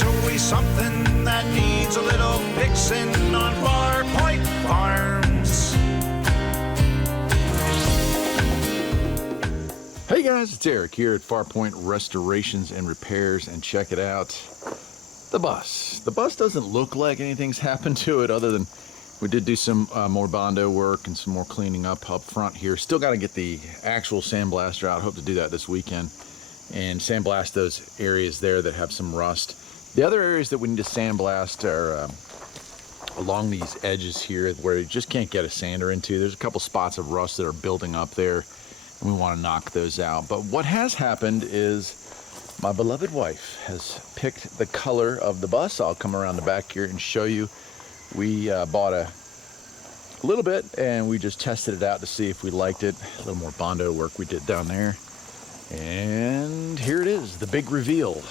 There's always something that needs a little fixing on Farpoint Farms. Hey guys, it's Eric here at Farpoint Restorations and Repairs, and check it out. The bus. The bus doesn't look like anything's happened to it other than we did do some more Bondo work and some more cleaning up front here. Still got to get the actual sandblaster out. Hope to do that this weekend and sandblast those areas there that have some rust. The other areas that we need to sandblast are along these edges here where you just can't get a sander into. There's a couple spots of rust that are building up there, and we want to knock those out. But what has happened is my beloved wife has picked the color of the bus. I'll come around the back here and show you. We bought a little bit and we just tested it out to see if we liked it. A little more Bondo work we did down there. And here it is, the big reveal.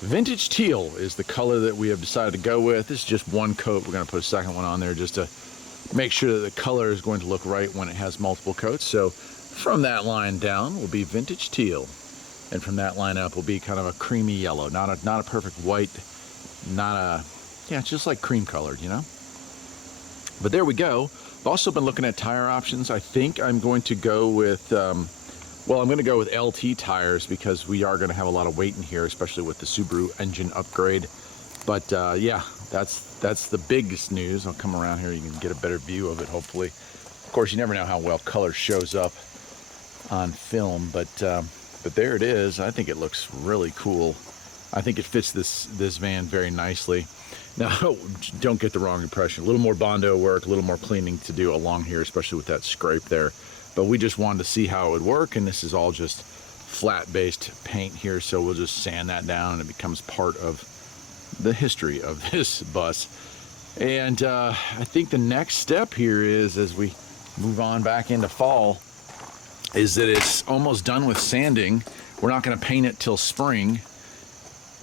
Vintage teal is the color that we have decided to go with. This is just one coat. We're going to put a second one on there just to make sure that the color is going to look right when it has multiple coats. So from that line down will be vintage teal. And from that line up will be kind of a creamy yellow. Not a perfect white, yeah, it's just like cream colored, you know? But there we go. I've also been looking at tire options. I think I'm going to go with, well, I'm going to go with LT tires because we are going to have a lot of weight in here, especially with the Subaru engine upgrade. But yeah, that's the biggest news. I'll come around here. You can get a better view of it, hopefully. Of course, you never know how well color shows up on film, but there it is. I think it looks really cool. I think it fits this van very nicely. Now, don't get the wrong impression. A little more Bondo work, a little more cleaning to do along here, especially with that scrape there. But we just wanted to see how it would work, and this is all just flat-based paint here, so we'll just sand that down, and it becomes part of the history of this bus. And I think the next step here is, as we move on back into fall, is that it's almost done with sanding. We're not going to paint it till spring.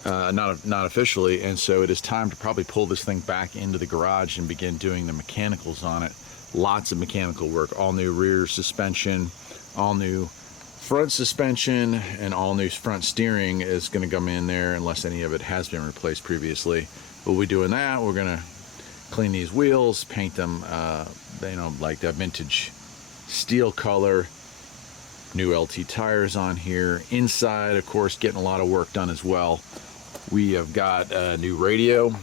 Not officially, and so it is time to probably pull this thing back into the garage and begin doing the mechanicals on it. Lots of mechanical work, all new rear suspension, all new front suspension, and all new front steering is going to come in there unless any of it has been replaced previously. We'll be doing that. We're going to clean these wheels, paint them, you know, like that vintage steel color. New LT tires on here. Inside, of course, getting a lot of work done as well. We have got a new radio,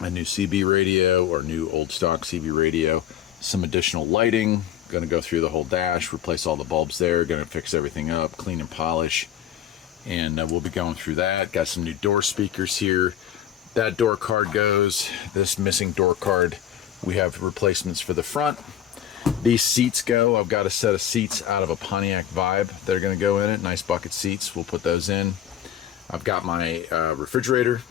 a new CB radio, or new old stock CB radio, some additional lighting. Going to go through the whole dash, replace all the bulbs there, going to fix everything up, clean and polish, and we'll be going through that. Got some new door speakers here. That door card goes. This missing door card, we have replacements for the front. These seats go. I've got a set of seats out of a Pontiac Vibe that are going to go in it. Nice bucket seats. We'll put those in. I've got my refrigerator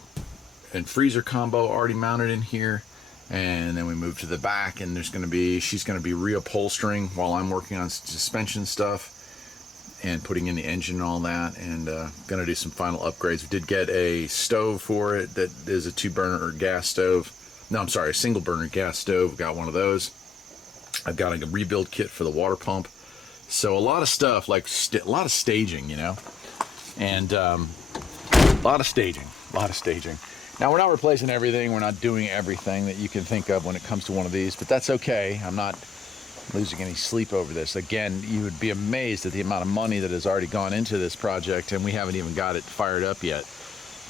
and freezer combo already mounted in here. And then we move to the back, and she's going to be reupholstering while I'm working on suspension stuff and putting in the engine and all that, and going to do some final upgrades. We did get a stove for it that is a 2-burner gas stove. No, I'm sorry, a single burner gas stove. Got one of those. I've got a rebuild kit for the water pump. So a lot of stuff, like a lot of staging, you know, and a lot of staging. Now, we're not replacing everything. We're not doing everything that you can think of when it comes to one of these, but that's okay. I'm not losing any sleep over this. Again, you would be amazed at the amount of money that has already gone into this project, and we haven't even got it fired up yet.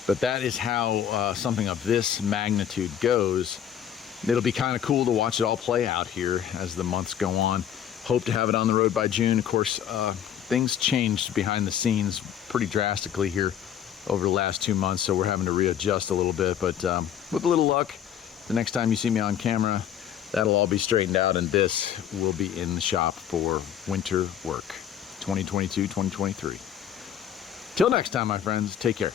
But that is how something of this magnitude goes. It'll be kind of cool to watch it all play out here as the months go on. Hope to have it on the road by June. Of course, things changed behind the scenes pretty drastically here over the last 2 months, so we're having to readjust a little bit. But with a little luck, the next time you see me on camera, that'll all be straightened out, and this will be in the shop for winter work, 2022, 2023. Till next time, my friends, take care.